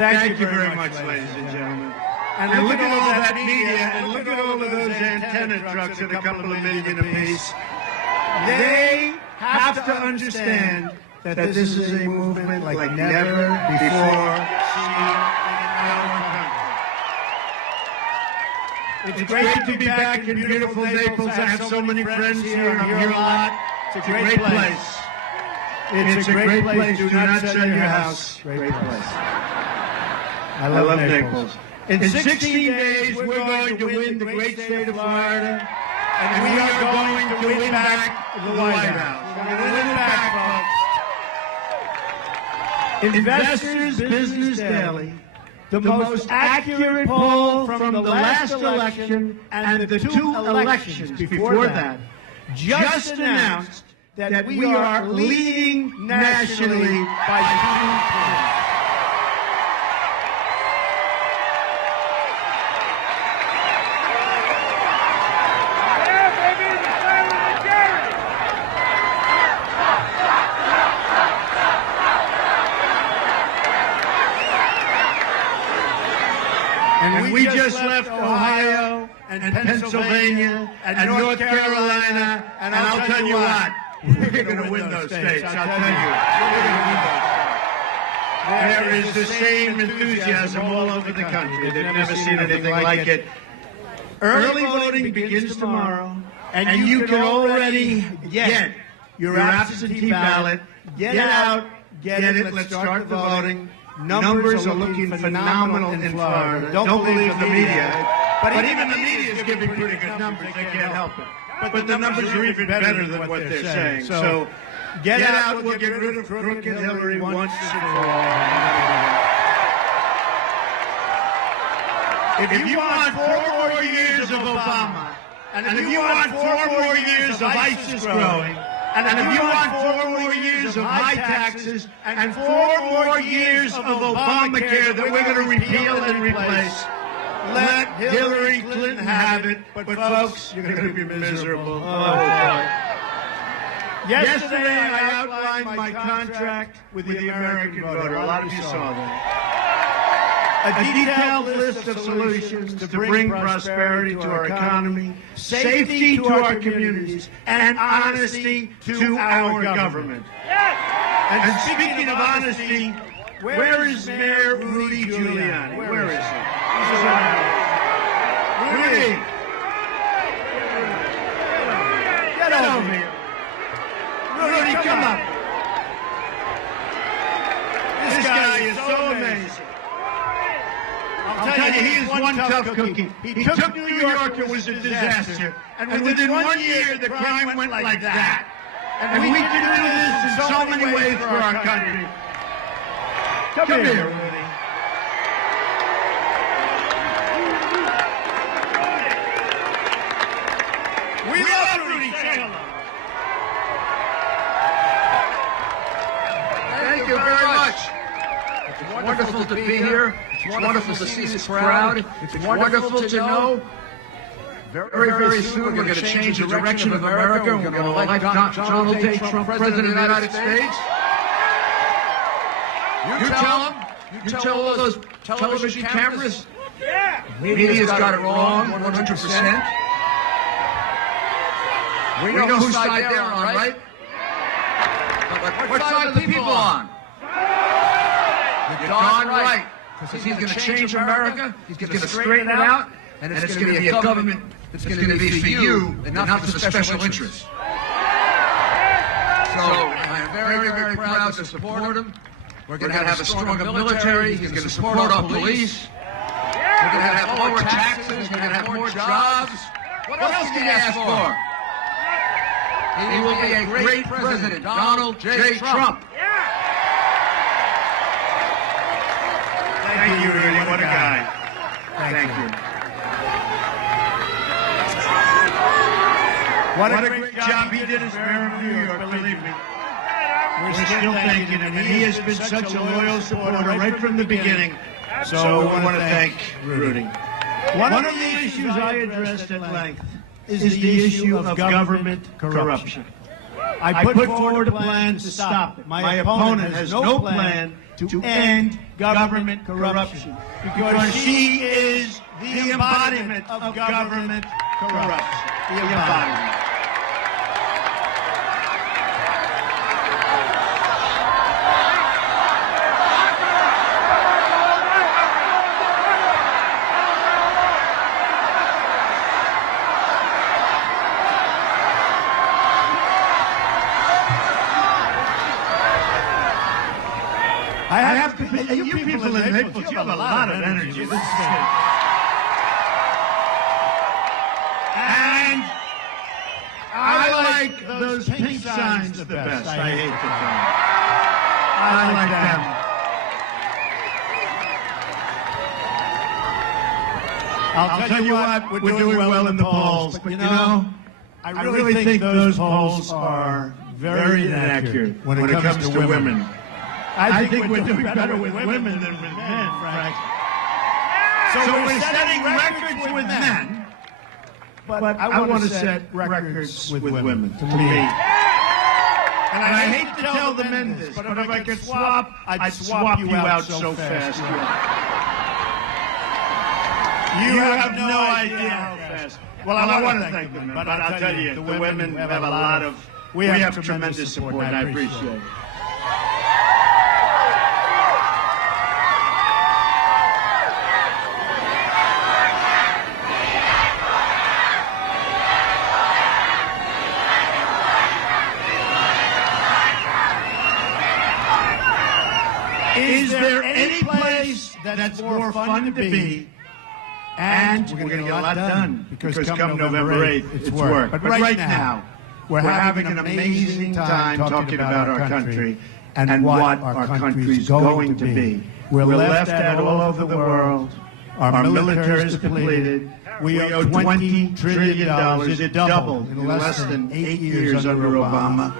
Thank you very much, ladies and gentlemen. And look at all that media, and look at all of those antenna trucks at a couple of million apiece. They have to understand that this is a movement like never before seen in our country. It's great to be back in beautiful Naples. I have so many friends here, and I'm here a lot. It's a great place. It's a great place. Do not sell your house. Great place. I love Naples. In 16 days, we're going to win the great state of Florida, and we are going to win back the White House. We're going to win it back, folks. Investors Business Daily, the most accurate poll from the last election and the two elections before that, just announced that we are leading nationally by 2 points. And we just left Ohio and Pennsylvania and North Carolina, and I'll tell you what, we're going to win those states. I'll tell you, we're going to win those states. There is the same enthusiasm all over the country. They've never seen anything like it. Early voting begins tomorrow, and you can already get your absentee ballot. Get out, get it. Let's start the voting. Numbers are looking phenomenal in Florida. Don't believe the media. But even the media is giving pretty good numbers. They can't help it. But the numbers are even better than what they're saying. So get out. We'll get rid of crooked Hillary once and for all. If you want 4 more years of Obama, and if you want 4 more years of ISIS growing, and if you want 4 more years of high taxes and 4 more years of Obamacare that we're going to repeal and replace, let Hillary Clinton have it. But folks, you're going to be miserable. Oh, boy. Yesterday, I outlined my contract with the American voter. A lot of you saw that. A detailed list of solutions to bring prosperity to our economy, safety to our communities, and honesty to our government. And speaking of honesty, where is Mayor Rudy Giuliani? Where is he? Rudy! Get over here. Rudy, come up. This guy is so amazing. I'll tell you, he is one tough cookie. He took New York, it was a disaster. And within 1 year, the crime went like that. And we can do this in so many ways for our country. Come here, Rudy. We love Rudy. Say hello. Thank you very much. It's wonderful to be here. It's wonderful to see this crowd. It's wonderful to know very, very soon we're going to change the direction of America. We're going to elect Donald J. Trump President of the United States. You tell all those television cameras, the media's got it wrong 100%. We know whose side they're on, right? But what side are the people on? You're darn right. Because he's going to change America, he's going to straighten it out, and it's going to be a government that's going to be for you and not for the special interests. So I'm very, very proud to support him. We're going to have a stronger military. He's going to support our police. We're going to have lower taxes. We're going to have more jobs. What else can you ask for? He will be a great president, Donald J. Trump. Thank you, Rudy. What a guy. Thank you. What a great job he did as mayor of New York, believe me. We're still thanking him, and he has been such a loyal supporter right from the beginning. So I want to thank Rudy. One of the issues I addressed at length is the issue of government corruption. I put forward a plan to stop it. My opponent has no plan to end government corruption because she is the embodiment of government corruption. The embodiment. I have to. You people in Naples, you have a lot of energy. This is good. And I like those pink signs the best. I hate the signs. I like them. I'll tell you what, we're doing well in the polls, but you know, I really think those polls are very inaccurate when it comes to women. I think we're doing better with women than with men, Frank. So we're setting records with men, but I want to set records with women, to me. And I hate to tell the men this, but if I could swap, I'd swap you out so fast. You have no idea how fast. Well, I want to thank the men, but I'll tell you, the women have a lot of, we have tremendous support, and I appreciate it. Is there any place that's more fun to be? And we're going to get a lot done because come November 8th, it's work. But right now, we're having an amazing time talking about our country and what our country's going to be. We're left out all over the world. Our military is depleted. We owe $20 trillion. It doubled in less than 8 years under Obama.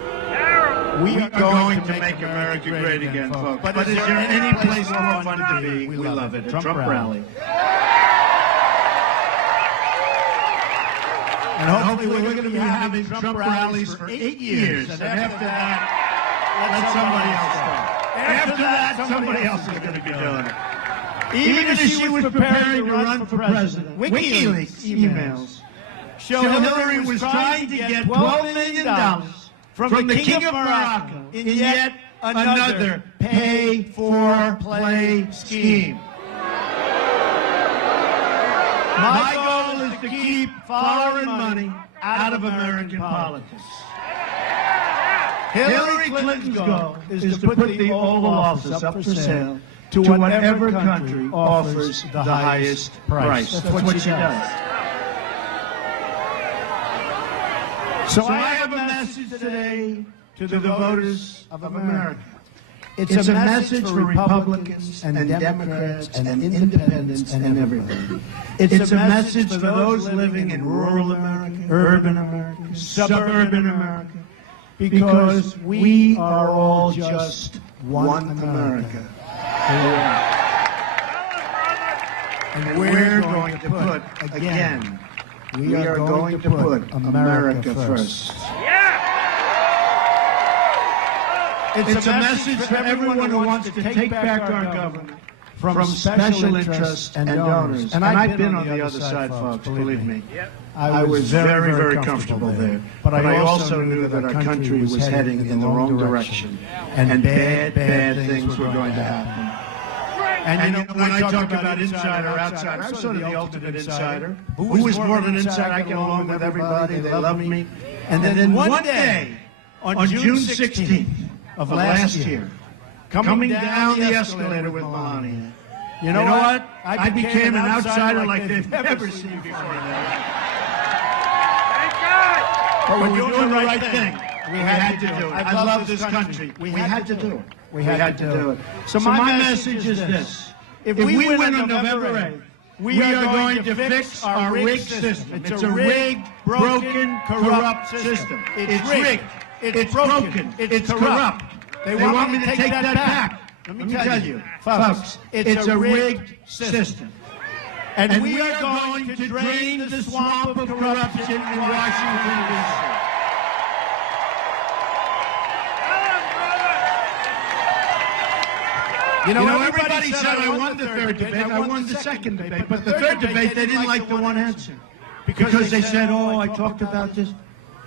We are going to make America great again, folks. But is there any place more fun to be? We love it. A Trump rally. And hopefully we're going to be having Trump rallies for 8 years. And after that, let somebody else start. After that, somebody else is going to be doing it. Even as she was preparing to run for president, WikiLeaks emails show Hillary was trying to get $12 million from the King of Morocco in yet another pay-for-play scheme. My goal is to keep foreign money out of American politics. Hillary Clinton's goal is to put the Oval Office up for sale to whatever country offers the highest price. That's what she does. So I have a message today to the voters of America. It's a message for Republicans and Democrats and independents and everybody. It's a message for those living in rural America, urban America, suburban America, because we are all just one America. And we're going to put, again, we are going to put America first. It's a message for everyone who wants to take back our government from special interests and donors. And I've been on the other side, folks, believe me. I was very, very comfortable there. But I also knew that our country was heading in the wrong direction. And bad things were going to happen. And you know, when I talk about insider, outsider, I'm sort of the ultimate insider. Who is more of an insider? I get along with everybody. They love me. And then one day, on June 16th of last year, coming down the escalator with Melania, you know what? I became an outsider like they've never seen before. But we're doing the right thing. We had to do it. I love this country. We had to do it. We had to do it. So my message is this. If we win on November 8th, we are going to fix our rigged system. It's a rigged, broken, corrupt system. It's rigged. It's broken. It's corrupt. They want me to take that back. Let me tell you, folks, it's a rigged system. And we are going to drain the swamp of corruption in Washington, D.C. You know, everybody said I won the third debate. I won the second debate. But the third debate, they didn't like the one answer. Because they said, oh, I talked about this.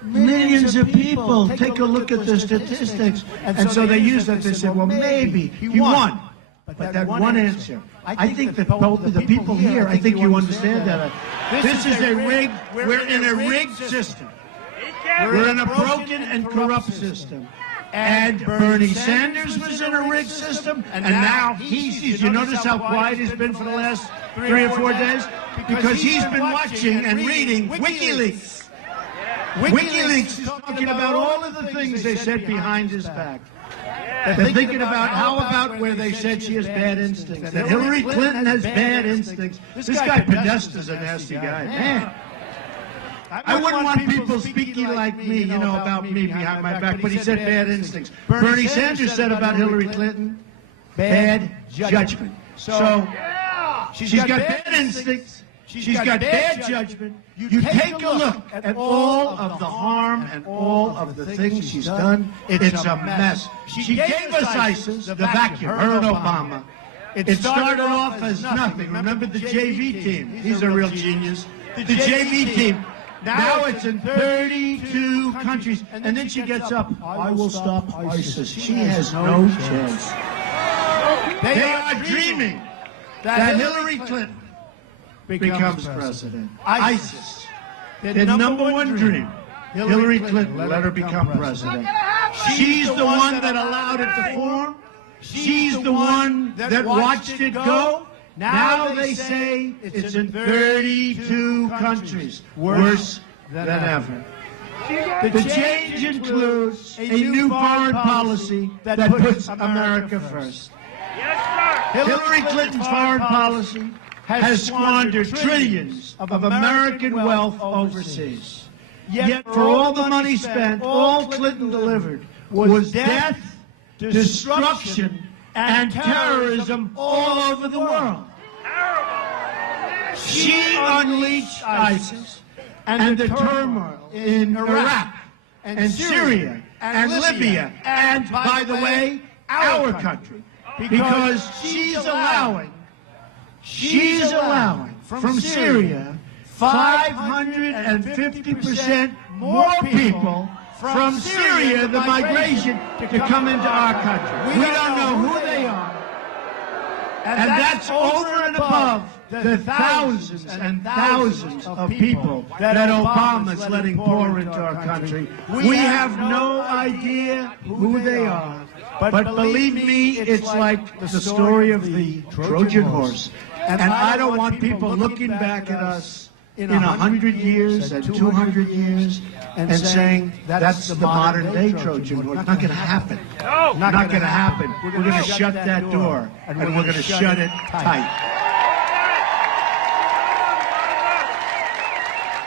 Millions of people. Take a look at the statistics. And so they used that. They said, well, maybe he won. But that one answer, I think that the people here, I think you understand that. This is a rigged, we're in a rigged system. We're in a broken and corrupt system. And Bernie Sanders was in a rigged system, and now he's, you notice how quiet he's been for the last 3 or 4 days? Because he's been watching and reading WikiLeaks. WikiLeaks is talking about all of the things they said behind his back. They're thinking about, how about where they said she has bad instincts, that Hillary Clinton has bad instincts. This guy Podesta's a nasty guy. Man. I wouldn't want people speaking like me, you know, about me behind my back, but he said bad instincts. Bernie Sanders said about Hillary Clinton, bad judgment. So, she's got bad instincts, she's got bad judgment. You take a look at all of the harm and all of the things she's done, it's a mess. She gave us ISIS, the vacuum, her and Obama. It started off as nothing. Remember the JV team? He's a real genius. The JV team. Now it's in 32 countries. And then she gets up, I will stop ISIS. She has no chance. They are dreaming that Hillary Clinton becomes president. ISIS, their number one dream. Hillary Clinton, let her become president. She's the one that allowed it to form. She's the one that watched it go. Now they say it's in 32 countries, worse than ever. The change includes a new foreign policy that puts America first. Hillary Clinton's foreign policy has squandered trillions of American wealth overseas. Yet for all the money spent, all Clinton delivered was death, destruction, and terrorism all over the world. She unleashed ISIS and the turmoil in Iraq and Syria and Libya and, by the way, our country, because she's allowing from Syria 550% more people from Syria, the migration, to come into our country. We don't know who they are. And that's over and above the thousands and thousands of people that Obama's letting pour into our country. We have no idea who they are. But believe me, it's like the story of the Trojan horse. And I don't want people looking back at us in 100 years and 200 years and saying that's the modern day Trojan horse. Not going to happen. Not going to happen. We're going to shut that door, and we're going to shut it tight.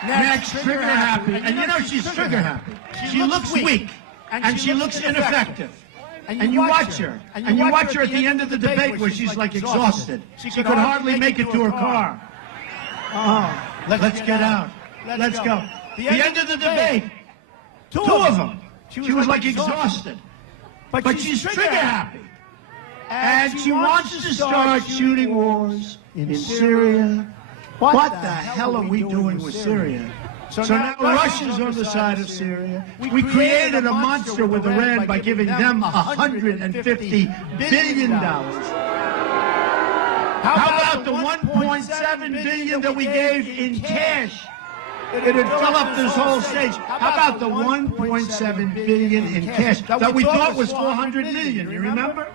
Next, trigger happy. And you know she's trigger happy. She looks weak, and she looks ineffective. And you watch her. And you watch her at the end of the debate where she's like exhausted. She could hardly make it to her car. Oh, let's get out. Let's go. The end of the debate, two of them. She was like exhausted. But she's trigger happy. And she wants to start shooting wars in Syria. What the hell are we doing with Syria? So now Russia's on the side of Syria. We created a monster with Iran by giving them $150 billion. How about the $1.7 billion that we gave in cash? It'd fill up this whole stage. How about the $1.7 billion in cash that we thought was $400 million? You remember?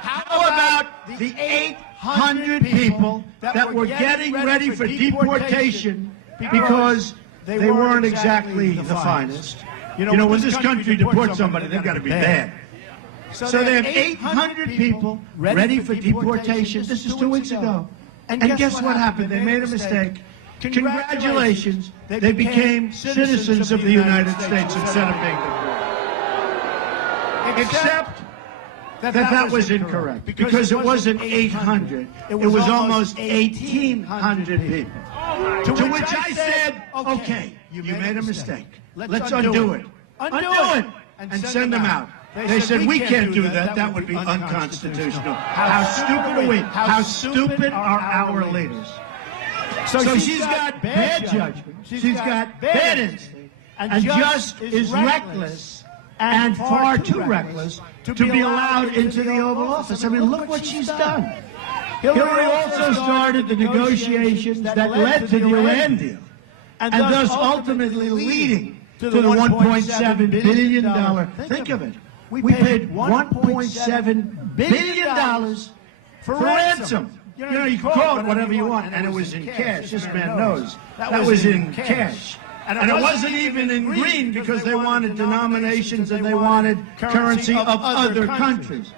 How about the 800 people that were getting ready for deportation because they weren't exactly the finest? You know, when this country deports somebody, they've got to be bad. So they have 800 people ready for deportation. This is 2 weeks ago. And guess what happened? They made a mistake. Congratulations. They became citizens of the United States instead of being deported. Except that was incorrect, because it wasn't 800. It was almost 1,800 people. To which I said, okay, you made a mistake. Let's undo it. Undo it and send them out. They said, we can't do that. That would be unconstitutional. How stupid are we? How stupid are our leaders? So she's got bad judgment. She's got bad instinct. And just is reckless and far too reckless to be allowed into the Oval Office. I mean, look what she's done. Hillary also started the negotiations that led to the Iran deal, and thus ultimately leading to the $1.7 billion. Think of it. We paid $1.7 billion for ransom. You know, you can call it whatever you want, and it was in cash. This man knows. That was in cash. And it wasn't even in green because they wanted denominations and they wanted currency of other countries.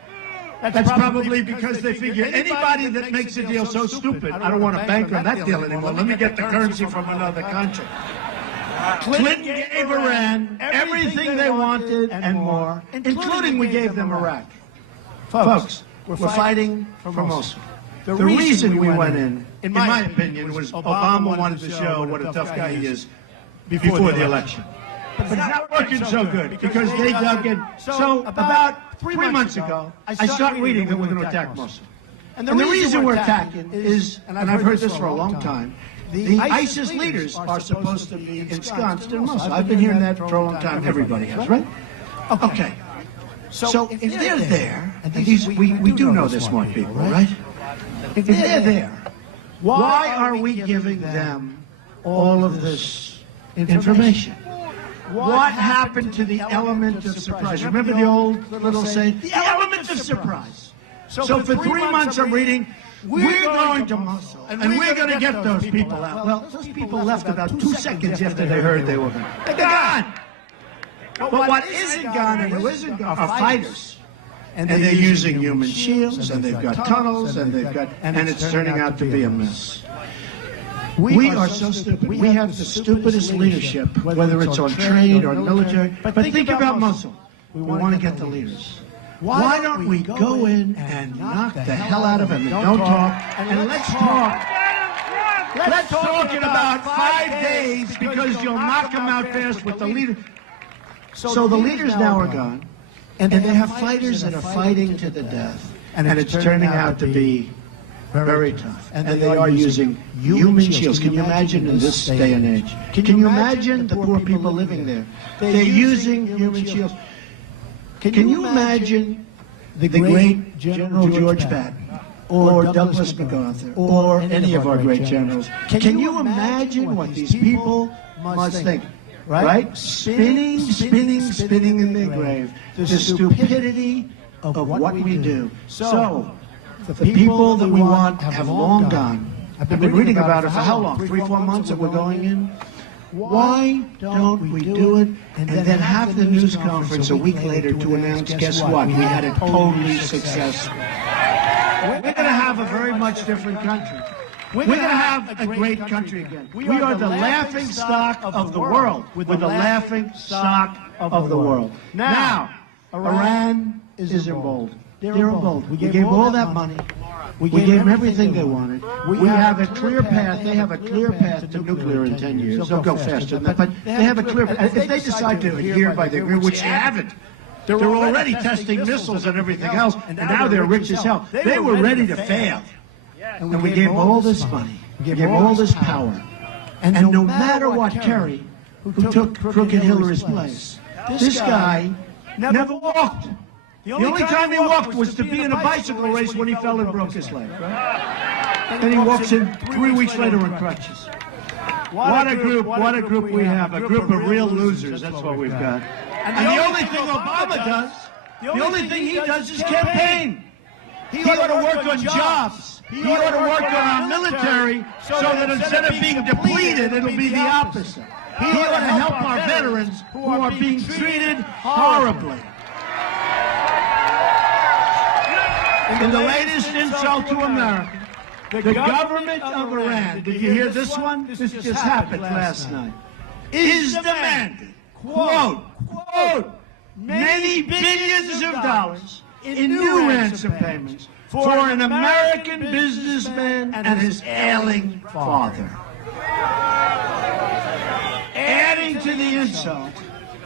That's probably because they figure anybody that makes a deal so stupid, I don't want to bank on that deal anymore. Let me get the currency from another country. Clinton gave Iran everything they wanted and more, including we gave them Iraq. Folks, we're fighting for Mosul. The reason we went in my opinion, was Obama wanted to show what a tough guy he is before the election. But it's not working so good because they dug in. So about 3 months ago, I started reading that we're going to attack Mosul. And the reason we're attacking is, and I've heard this for a long time, the ISIS leaders are supposed to be ensconced in Mosul. I've been hearing that for a long time. Everybody has, right? Okay. So if they're there, and we do know they're smart people, right? If they're there, why are we giving them all of this information? What happened to the element of surprise? Remember the old little saying, the element of surprise. So for 3 months I'm reading, we're going to Mosul, and we're going to get those people out. Well, those people left about 2 seconds after they heard they were going. They're gone. But what isn't gone and who isn't gone are fighters. And they're using human shields, and they've got tunnels, and it's turning out to be a mess. We are so stupid. We have the stupidest leadership, whether it's on trade or military. But think about Mosul. We want to get the leaders. Why don't we go in and knock the hell out of them and don't talk? And let's talk. Let's talk in about 5 days because you'll knock them out fast with the leader. So the leaders now are gone, and they have fighters that are fighting to the death, and it's turning out to be very tough. And they are using human shields. Can you imagine in this day and age? Can you imagine the poor people living there? They're using human shields. Can you imagine the great General George Patton or Douglas MacArthur or any of our great generals? Can you imagine what these people must think? Right? Spinning in their grave. The stupidity of what we do. So, the people that we want have long gone. I've been reading about it for how long? 3, 4 months that we're going in? Why don't we do it and then have the news conference a week later to announce, guess what? We had it totally successful. We're going to have a very much different country. We're going to have a great country again. We are the laughing stock of the world. We're the laughing stock of the world. Now, Iran is emboldened. They're emboldened. We gave all that money. We gave them everything they wanted. We have a clear path. They have a clear path to nuclear in 10 years. They'll go faster than that. But they have a clear path. If they decide to adhere by the agreement, which they haven't, they're already testing missiles and everything else, and now they're rich as hell. They were ready to fail. And we gave all this money. We gave all this power. And no matter what, Kerry, who took crooked Hillary's place, this guy never walked. The only time he walked was to be in a bicycle race when he fell and broke his leg. Right? Then he walks in 3 weeks later on crutches. What a group we have. A group of real losers. That's what we've got. And the only thing Obama does, the only thing he does is campaign. He ought to work on jobs. He ought to work on our military so that instead of being depleted, it'll be the opposite. He ought to help our veterans who are being treated horribly. In the latest insult to America, the government of Iran, did you hear this one? This just happened last night, is demanding, quote, many billions of dollars in new ransom payments for an American businessman and his ailing father. Adding to the insult,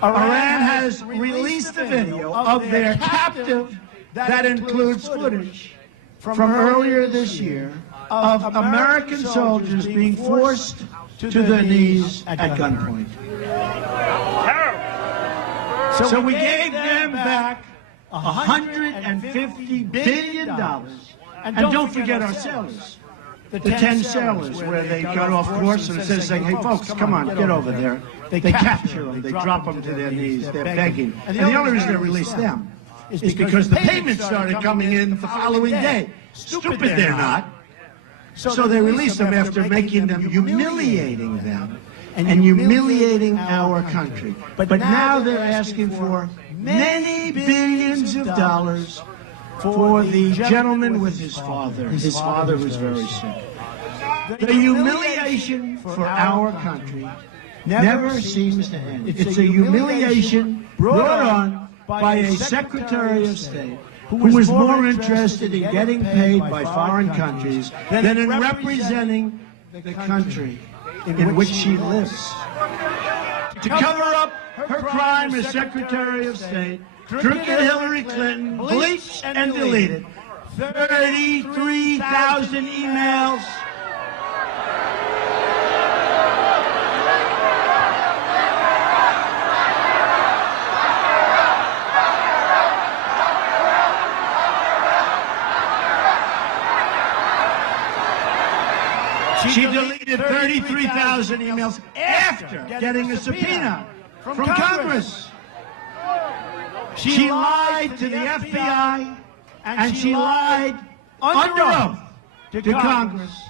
Iran has released a video of their captive that includes footage from earlier this year of American soldiers being forced to their knees at gunpoint. So we gave them back $150 billion. And don't forget our sailors. The 10 sailors where they got off course and it says, hey, folks, come on, get over there. They capture them. They drop them to their knees. They're begging. And the only reason they released them is because the payments started coming in the following day. Stupid they're not. So they released them after making them, humiliating them, and humiliating our country. But now they're asking for many billions of dollars for the gentleman with his father who's very sick. The humiliation for our country never seems to end. It's a humiliation brought on by a Secretary of State who was more interested in getting paid by foreign countries than in representing the country in which she lives. To cover up her crime as Secretary of State, crooked Hillary Clinton bleached and deleted 33,000 emails. She deleted 33,000 emails after getting a subpoena from Congress. She lied to the FBI, and she lied under oath to Congress.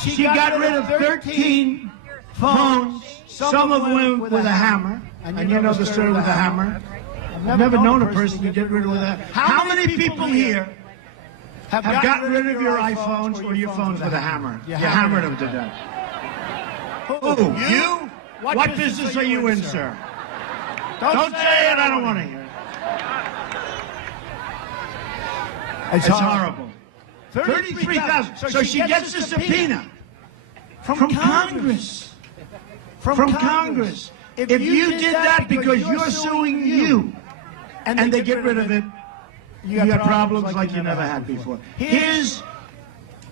She got rid of 13 phones, some of them with a hammer. And you know the story with a hammer. I've never known a person to get rid of that. How many people here have gotten rid of your iPhones or your phones with a hammer? You hammered them to death. Who? You? What business are you in, sir? Don't say it, I don't want to hear it. It's horrible. 33,000. So she gets a subpoena from Congress. From Congress. If you did that because you're suing you, and they get rid of it, you got problems like you never had before. Here's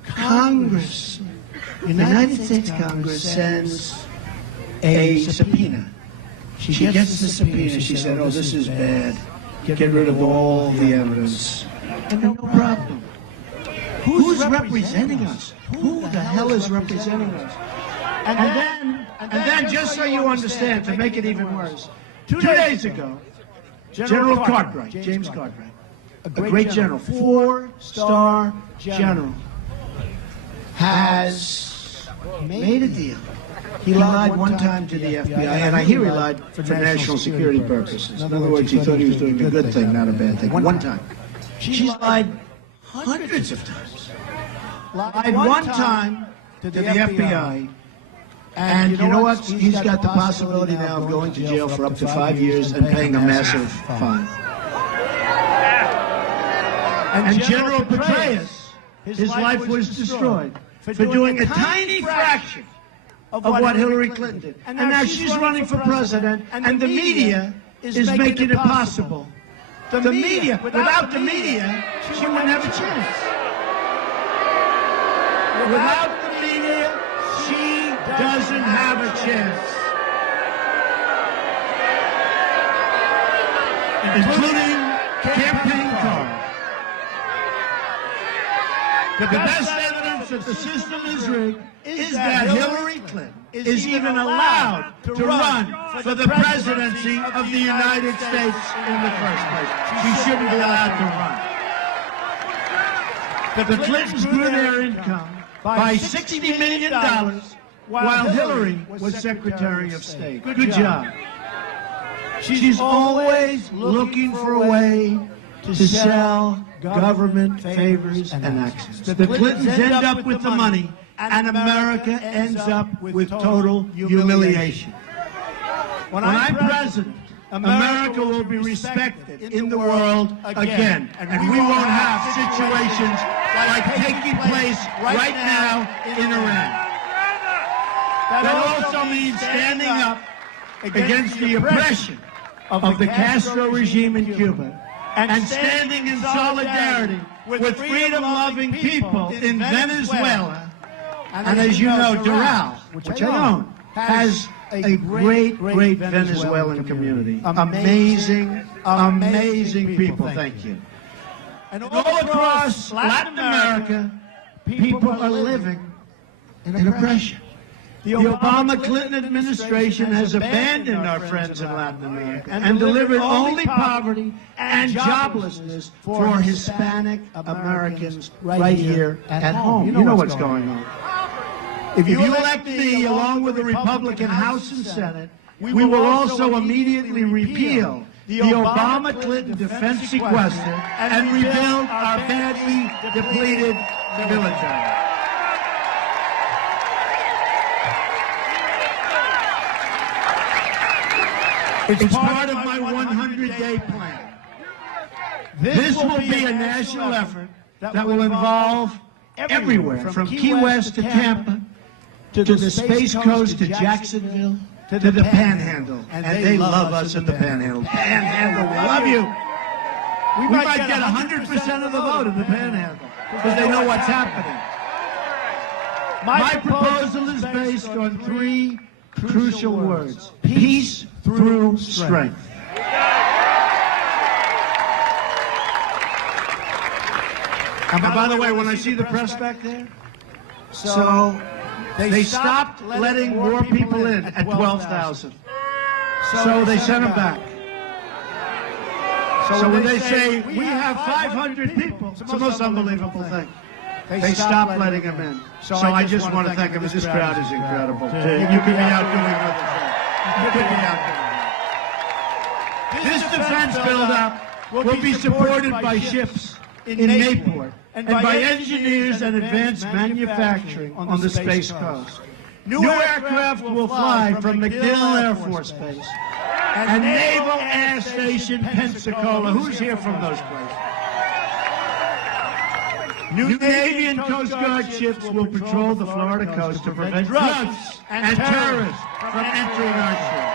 Congress. United States Congress sends a subpoena. She gets the subpoena. She said, oh, this is bad. Get rid of all the evidence. And no problem. Who's representing us? Who the hell is representing us? And then, just so you understand, to make it even worse, 2 days ago, General Cartwright, James Cartwright, a great general, 4-star general, has made a deal. He lied one time to the FBI, and I hear he lied for national security purposes. In other words, he thought he was doing a good thing, not a bad thing. One time. She's lied hundreds of times. Lied one time to the FBI, and you know what? He's got the possibility now of going to jail for up to 5 years and paying a massive fine. And General Petraeus, his life was destroyed for doing a tiny fraction of what Hillary Clinton did. And now she's running for president, and the media is making it possible. The media, without the media, she wouldn't have a chance. Without the media, she doesn't have a chance. Including campaign cards. The best evidence that the system is rigged is that Hillary Clinton is even allowed to run for the presidency of the United States in the first place. She shouldn't be allowed to run. The Clintons grew their income by $60 million while Hillary was Secretary of State. Good job. She's always looking for a way to sell government favors and access. The Clintons end up with the money, and America ends up with total humiliation. When I'm president, America will be respected in the world again, and we won't have situations like taking place right now in Iran. That also means standing up against the oppression of the Castro regime in Cuba and standing in solidarity with freedom-loving people in Venezuela. And as you know, Doral, which I own, has a great Venezuelan community. Amazing, amazing people. Thank you. And all across Latin America, people are living in oppression. The Obama-Clinton administration has abandoned our friends in Latin America and delivered only poverty and joblessness for Hispanic Americans right here at home. You know what's going on. If you elect me along with the Republican House and Senate, we will also immediately repeal the Obama-Clinton defense sequester and rebuild our badly depleted military. It's part of my 100-day plan. This will be a national effort that will involve everywhere, from Key West to Tampa, to the Space Coast to Jacksonville, to the Panhandle. And they love us in the Panhandle. Panhandle, we love you. We might get 100% of the vote in the Panhandle because they know what's happening. My proposal is based on three crucial words: peace through strength. And by the way, when I see the press back there, so they stopped letting more people in at 12,000. So they sent them back. So when they say, we have 500 people, it's the most unbelievable thing. They stopped letting them in. So I just want to thank them. This crowd is incredible. You could be out doing other things. You could be out doing this defense buildup will be supported by ships in Naples and by engineers and advanced manufacturing on the Space Coast. New aircraft will fly from MacDill Air Force Base and Naval Air Station Pensacola. Who's here from those places? New Navy and Coast Guard ships will patrol the Florida coast to prevent drugs and terrorists from entering our shore.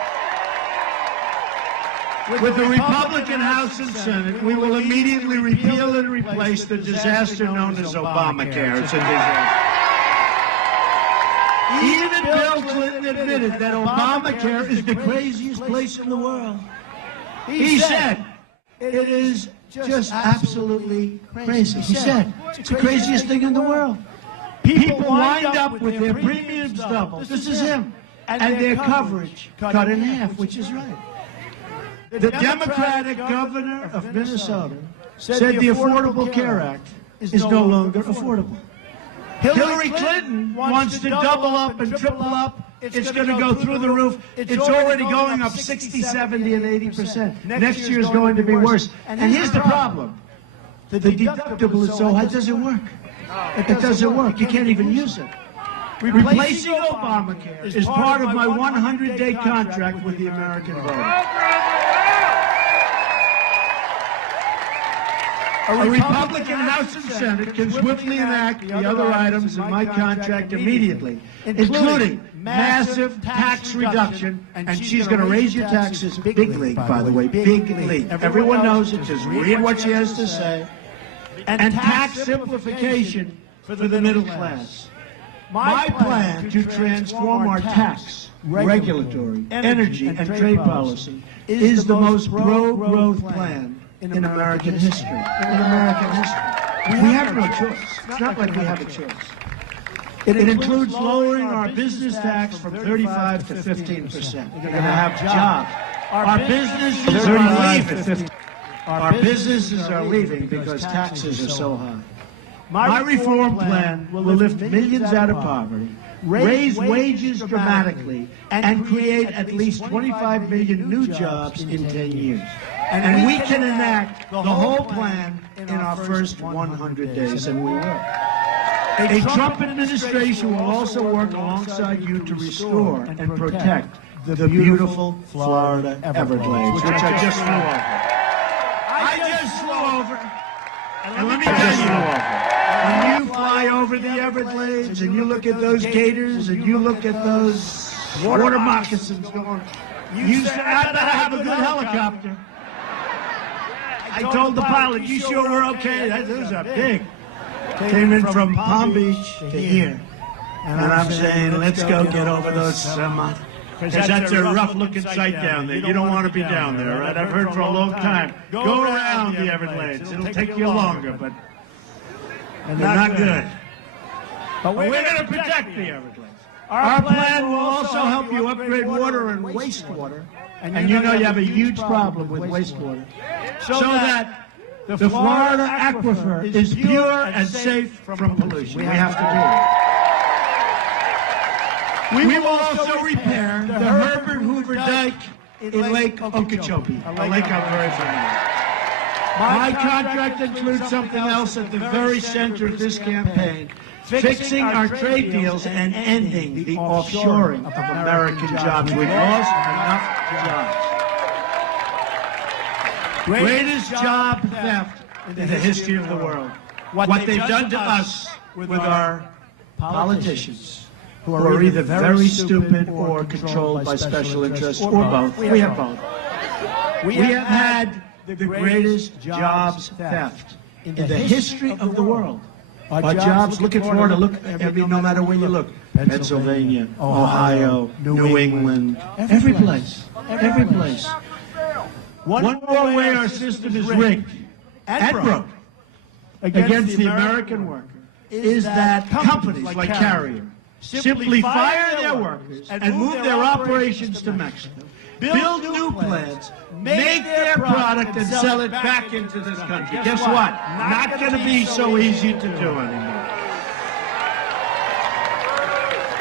With the Republican House and Senate, we will immediately repeal and replace the disaster known as Obamacare. It's a disaster. Even Bill Clinton admitted that Obamacare is the craziest place in the world. He said it is just absolutely crazy. He said it's the craziest thing in the world. People wind up with their premiums doubled. This is him. And their coverage cut in half, which is right. The Democratic governor of Minnesota said the Affordable Care Act is no longer affordable. Hillary Clinton wants to double up and triple up. It's going to go through the roof. It's already going up 60, 70, and 80%. Next year is going to be worse. And here's the problem. The deductible is so high, it doesn't work. It doesn't work. You can't even use it. Replacing Obamacare is part of my 100-day contract with the American voter. A Republican House and Senate can swiftly enact the other items in my contract immediately, including massive tax reduction, and she's going to raise your taxes, big league, by the way, big league. Everyone knows it, just read what she has to say. And tax simplification for the middle class. My plan to transform our tax, regulatory, energy, and trade policy is the most pro-growth plan in American history. We have no choice. It's not like we have a choice. It includes lowering our business tax from 35 to 15%. We're going to have jobs. Our businesses are leaving. Our businesses are leaving because taxes are so high. My reform plan will lift millions out of poverty, raise wages dramatically, and create at least 25 million new jobs in 10 years. And we can enact the whole plan in our first 100 days, and we will. A Trump administration will also work alongside you to restore and protect the beautiful Florida Everglades, which I just flew over. I just flew over. And let me tell you, when you fly over the Everglades and you look at those gators and you look at those water moccasins going. You said, I better have a good helicopter. I told the pilot, you sure we're okay? Those are big. Came in from Palm Beach to here. And I'm saying, let's go get over those because that's a rough-looking sight down there. You don't want to be down there, right? I've heard for a long time. Go around the Everglades. It'll take you longer, but they're not good. But we're going to protect the Everglades. Our plan will also help you upgrade water and wastewater. And you know you have a huge problem with wastewater. So that the Florida aquifer is pure and safe from pollution. We have to do it. We will also repair the Herbert Hoover Dike in Lake Okeechobee, a lake I'm very familiar. My contract includes something else at the very center of this campaign, fixing our trade deals and ending the offshoring of American jobs. We've lost enough jobs. Greatest job theft in the history of the world. What they've done to us with our politicians, who are either very stupid or controlled by special interests, or both. We have both. We have had the greatest jobs theft in the history of the world. Our jobs, look at Florida, look no matter where you look. Pennsylvania, Ohio, New England, every place, every place. One more way our system is rigged and broke against the American worker is that companies like Carrier simply fire their workers and move their operations to Mexico, build new plants, make their product and sell it back into this country. Guess what? Not going to be so easy to do anymore.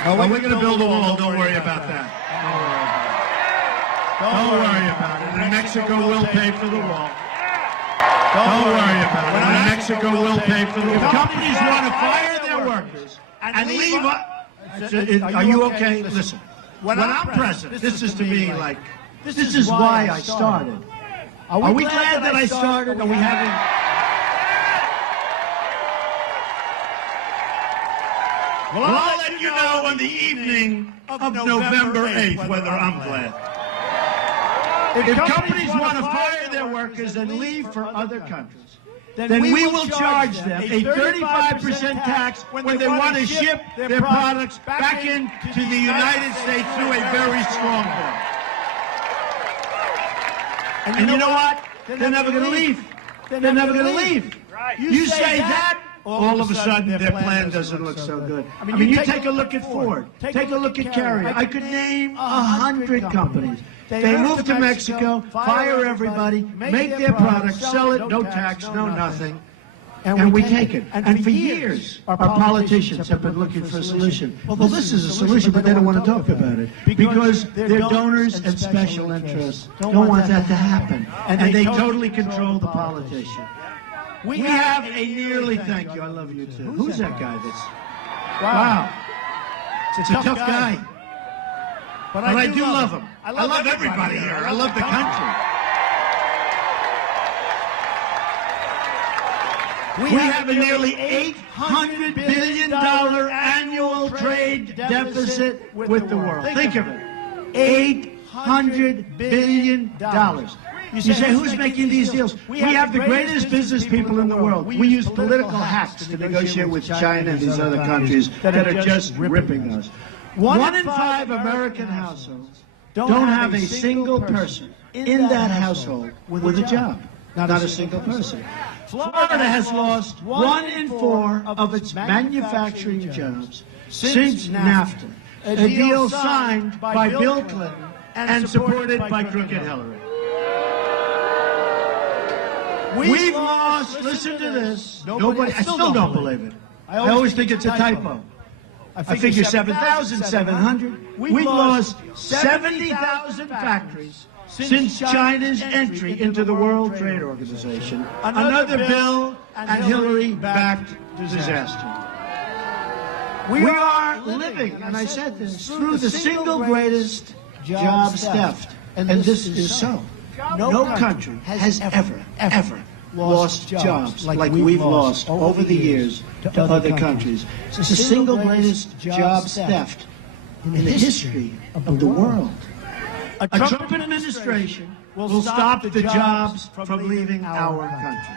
Oh, we're going to build a wall. Don't worry about that. Don't worry about it. And Mexico will pay for the wall. Don't worry about it. And Mexico will pay for the wall. If companies want to fire their workers and leave... Are you okay? Listen, when I'm president, this is to me like, this is why I started. Are we glad that I started? Are we having... Well, I'll let you know on the evening of November 8th whether I'm glad. If companies want to fire their workers and leave for other countries, then we will charge them a 35% tax when they want to ship their products back into the United States through a very strong bill. And you know what? They're never going to leave. They're never going to leave. You say that, all of a sudden their plan doesn't look so good. I mean, you take a look at Ford. Take a look at Carrier. I could name 100 companies. They move to Mexico, fire everybody, make their products, sell it, no tax, no nothing, and we take it. And for years, our politicians have been looking for a solution. Well, this is a solution, but they don't want to talk about it because their donors and special interests don't want that to happen, and they totally control the politician. We have a nearly, thank you, I love you too. Who's that guy that's, wow, it's a tough guy. But I do love him. I love everybody here. I love the country. We have a nearly $800 billion annual trade deficit with the world. Think of it. $800 billion. You say, who's making these deals? We have the greatest business people in the world. We use political hacks to negotiate with China and these other countries that are just ripping us. 1 in 5 American households don't have a single person in that household with a job. Not a single person. Florida has lost 1 in 4 of its manufacturing jobs since NAFTA, a deal signed by Bill Clinton and supported by crooked Hillary. We've lost, listen to this, nobody, I still don't believe it. I always think it's a typo. I figure 7,700. We've lost 70,000 factories since China's entry into the World Trade Organization. Another Bill and Hillary-backed disaster. We are living, and I said this, through the single greatest jobs theft. And this is so. No country has ever lost jobs like we've lost over the years to other countries. It's the single greatest jobs theft in the history of the world. A Trump administration will stop the jobs from leaving our country.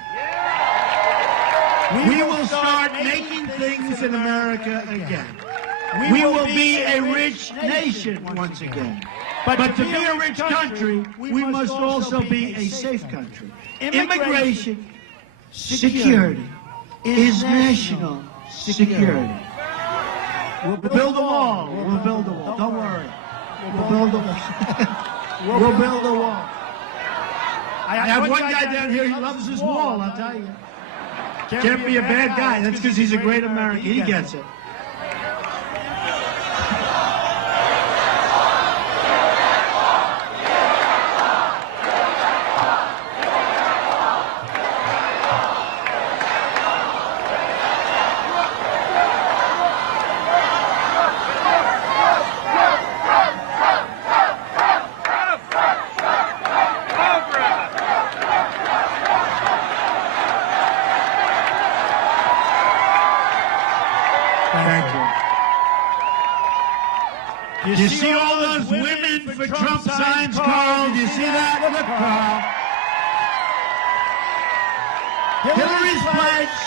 We will start making things in America again. We will be a rich nation once again. But to be a rich country, we must also be a safe country. Immigration security is national security. We'll build a wall. We'll build a wall. Don't worry. We'll build a wall. We'll build a wall. I have one guy down here, he loves his wall, I'll tell you. Can't be a bad guy. That's because he's a great American. He gets it. Thank you. You see all those women for Trump signs, Carl? Do you see that? Look, Carl. Hillary's pledge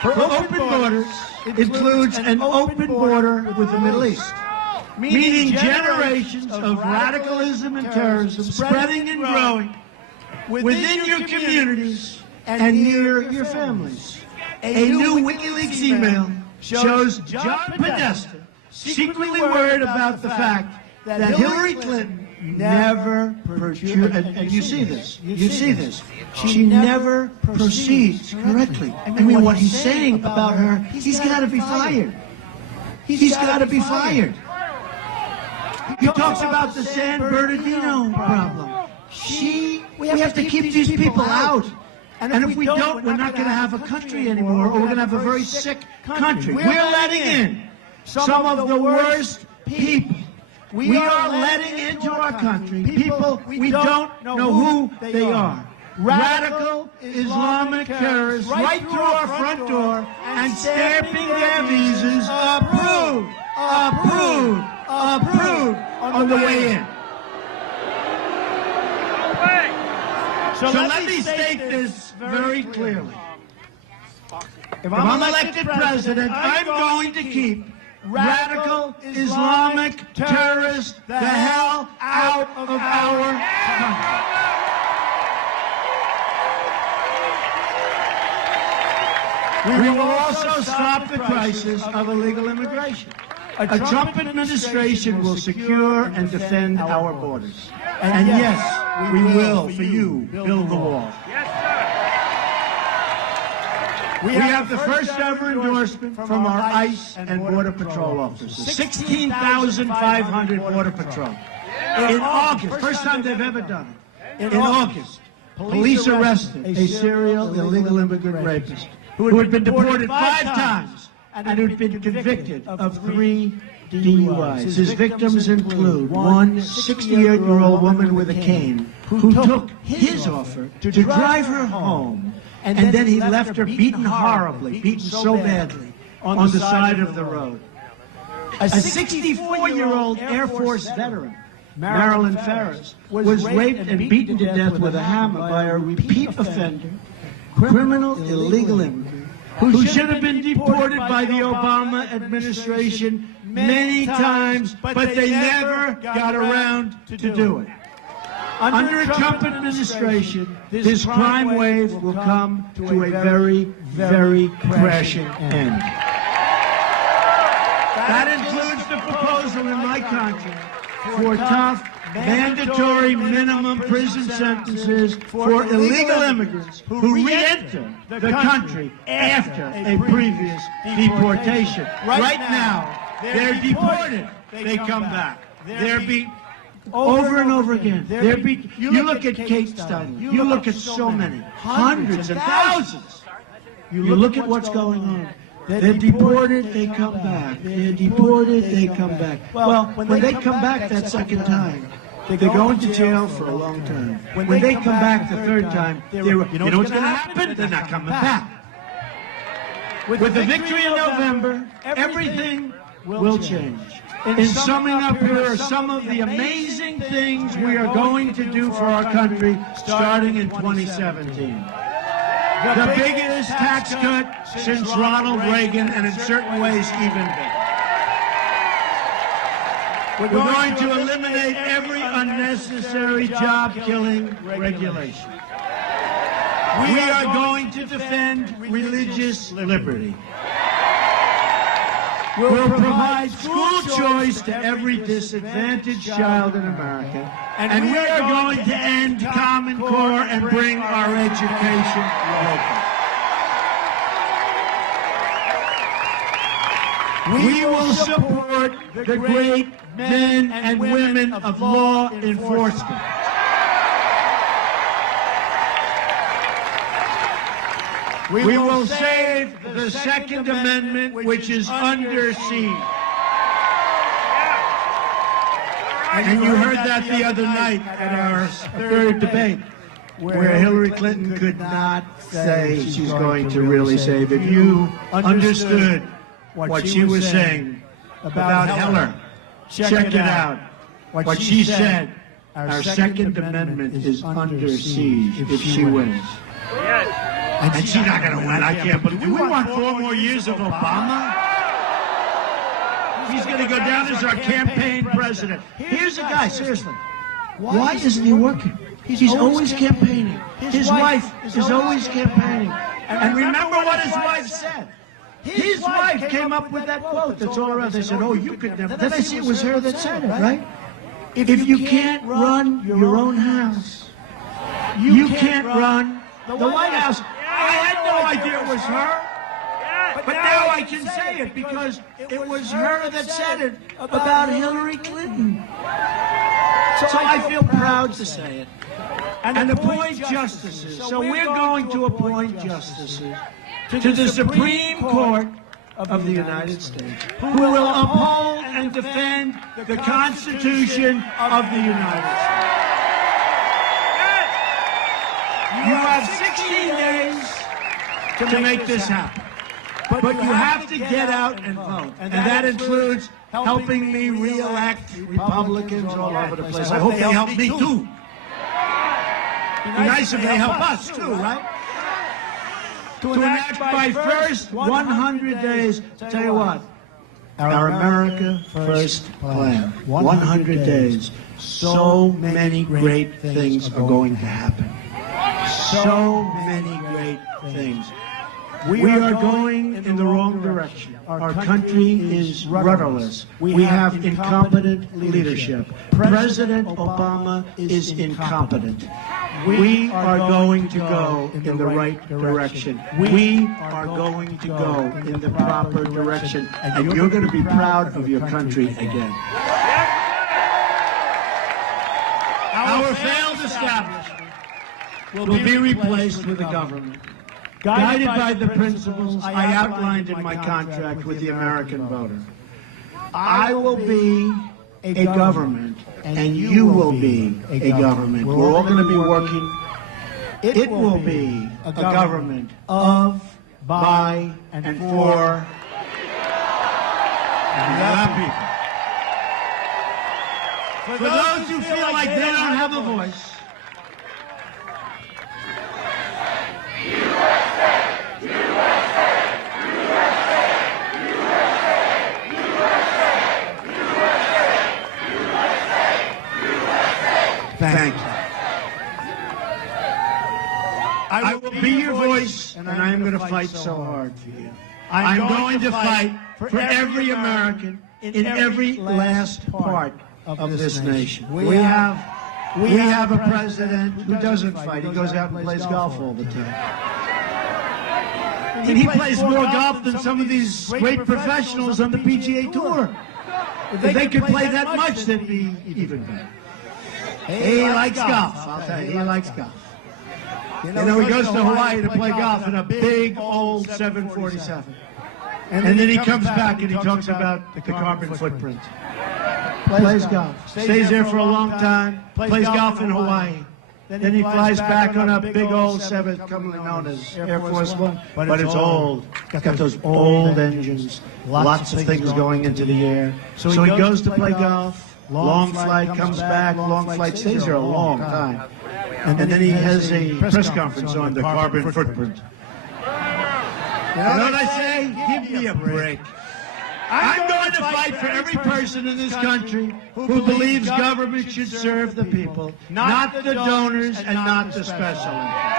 for open borders includes an open border with the Middle East, meaning generations of radicalism and terrorism spreading and growing within your communities and near your families. A new WikiLeaks email shows John Podesta secretly worried about the fact that Hillary Clinton never and you see this, she never proceeds correctly. I mean, what he's saying about her, he's got to be fired. He's got to be fired. He talks about the San Bernardino problem. We have to keep these people out. And if we don't, we're not going to have a country anymore, or we're going to have a very sick country. We're letting in some of the worst people. We are letting into our country people we don't know who they are. Radical Islamic terrorists right through our front door and stamping their visas approved on the way in. So let me state this very clearly. If I'm elected president, I'm going to keep radical Islamic terrorists the hell out of our country. We will also stop the crisis of illegal immigration. A Trump administration will secure and defend our borders. And yes, we will, for you, build the wall. We have the first ever endorsement from our ICE and Border Patrol officers. 16,500 Border Patrol. In August, first time they've ever done it. In August, police arrested a serial illegal immigrant rapist who had been deported 5 times and who'd been convicted of 3 DUIs. His victims include one 68-year-old woman with a cane who took his offer to drive her home, and then he left her beaten horribly, beaten so badly, on the side of the road. A 64-year-old Air Force veteran, Marilyn Ferris, was raped and beaten to death with a hammer by a repeat offender, criminal illegal immigrant, who should have been deported by the Obama administration many times, but they never got around to do it. Under a Trump administration, this crime wave will come to a very, very crashing end. That includes the proposal in my country for tough, mandatory minimum prison sentences for illegal immigrants who re-enter the country after a previous deportation. Right now, they're deported, they come back. They're over and over again. You look at Kate Stein, you look at so many, hundreds and thousands. You look at what's going on. They're deported, they come back. They're deported, they come back. Well, when they come back that second time, they go into jail for a long time. When they come back the third time, you know what's going to happen? They're not coming back. With the victory in November, everything will change. In summing up, here are some of the amazing things we are going to do for our country starting in 2017. The biggest tax cut since Ronald Reagan, and in certain ways even bigger. We're going to eliminate every unnecessary job-killing regulation. We are going to defend religious liberty. We'll provide school choice to every disadvantaged child in America. And we are going to end Common Core and bring our education local. We will support the great men and women of law enforcement. We will save the Second Amendment, which is under siege. And you heard that the other night at our third debate, where Hillary Clinton could not say she's going to really save. If you understood what she was saying about Heller, check it out. What she said, our Second Amendment is under siege if she wins. And she's not going to win. I can't believe. Do we want 4 more years of Obama? He's going to go down as our campaign president. Here's a guy, seriously. Why isn't he working? He's always campaigning. His wife is always campaigning. And remember what his wife said. His wife came up with that quote that's all around. They said, oh, you could never. Then they see it was her that said it, right? If you can't run your own house, you can't run the White House. I had no idea it was her, but now I can say it because it was her that said it about Hillary Clinton. So I feel proud to say it. And appoint justices. So we're going to appoint justices to the Supreme Court of the United States, who will uphold and defend the Constitution of the United States. You have 16 days to make this happen. But you have to get out and vote. And that includes helping me re-elect Republicans all over the place. I hope they help me too. It'd be nice if they help us too, right? To enact my first 100 days. Tell you what, our America First plan, 100 days. So many great things are going to happen. So many great things. We are going in the wrong direction. Our country is rudderless. We have incompetent leadership. President Obama is incompetent. We are going to go in the right direction. We are going to go in the proper direction. And you're going to be proud of your country again. Our failed establishment will be replaced with a government guided by the principles I outlined in my contract with the American voter. I will be a government, and you will be a government. We're all going to be working. It will be a government of, by, and for the people. For those who feel like they don't have a voice, thank you. I will be your voice, and I am going to fight so hard for you. I'm going to fight for every American in every last part of this nation. We have a president who doesn't fight. He goes out and plays golf all the time. And he plays more golf than some of these great professionals on the PGA Tour. If they could play that much, they'd be even better. He likes golf, I'll tell you. He likes golf. You know, he goes to Hawaii to play golf in a big old 747. And then he comes back and he talks about the carbon footprint. Plays golf. Stays there for a long time. Plays golf in Hawaii. Then he flies back on a big old 7, commonly known as Air Force One, but it's old. It's got those old engines, lots of things going into the air. So he goes to play golf, long flight, comes back, long flight, stays there a long time. And then he has a press conference on the carbon footprint. You know what I say? Give me a break. I'm going to fight for every person in this country who believes government should serve the people, not the donors and not the special interests.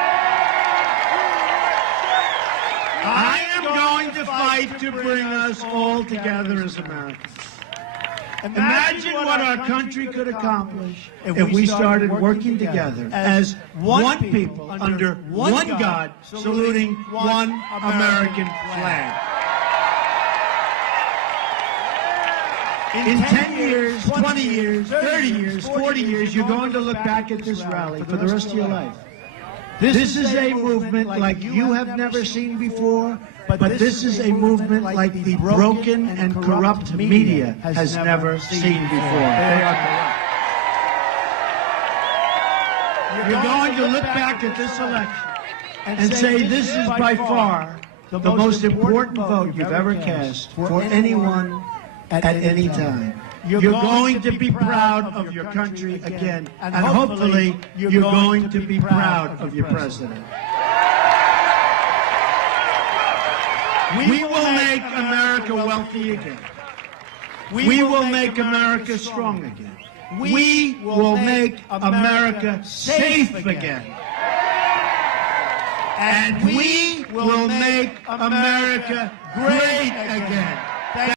I am going to fight to bring us all together as Americans. Imagine what our country could accomplish if we started working together as one people under one God, saluting one American flag. In 10 years, 20 years, 30 years, 40 years, you're going to look back at this rally for the rest of your life. This is a movement like you have never seen before, but this is a movement like the broken and corrupt media has never seen before. You're going to look back at this election and say this is by far the most important vote you've ever cast for anyone at any time. You're going to be proud of your country again, and hopefully you're going to be proud of your president. We will make America wealthy again. We will make America strong again. We will make America safe again. And we will make America great again.